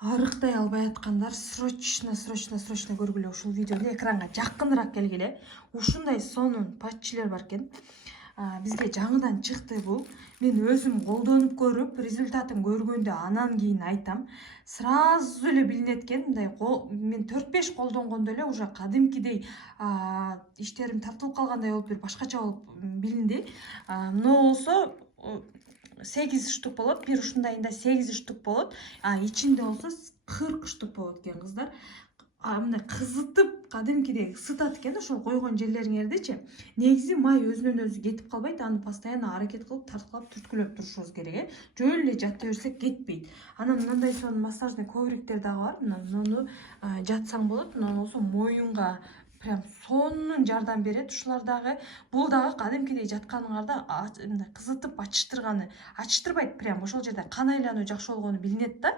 Арыктай албай аткандар срочно көргүлө ушул видеону экранга жакыныраак келгиле. Ушундай сонун патчилер бар экен. Бизге жаңыдан чыкты бул. Мен өзүм колдонуп көрүп, результатын көргөндө анан кийин айтам. Сразу эле билинет экен. Мындай мен 4-5 колдонгондо эле уже кадимкидей иштерим тартылып калгандай болуп, бир башкача болуп билинди. Мына болсо 8 штук болот. Бир ушундайында 8 штук болот. Ичинде болсо 40 штук болот экен, кыздар. Мындай кызытып, кадимкидей ысытат экен ошол койгон жерлериңердичи. Негизи май өзүнөн өзү кетип калбайт, аны постоянно аракет кылып, тарткылап, түрткүлөп турушубуз керек, Жөн эле жата берсек кетпейт. Анан мындай сонун массажный ковриктер дагы бар. Муну жатсаң болот. Мына болсо моюнга прям сонун жардам берет ушулар дагы. Бул дагы кадимкидей жатканыңарда мындай кызытып ачыштырбайт, прям ошол жерде кан айлануу жакшы болгону билинет да.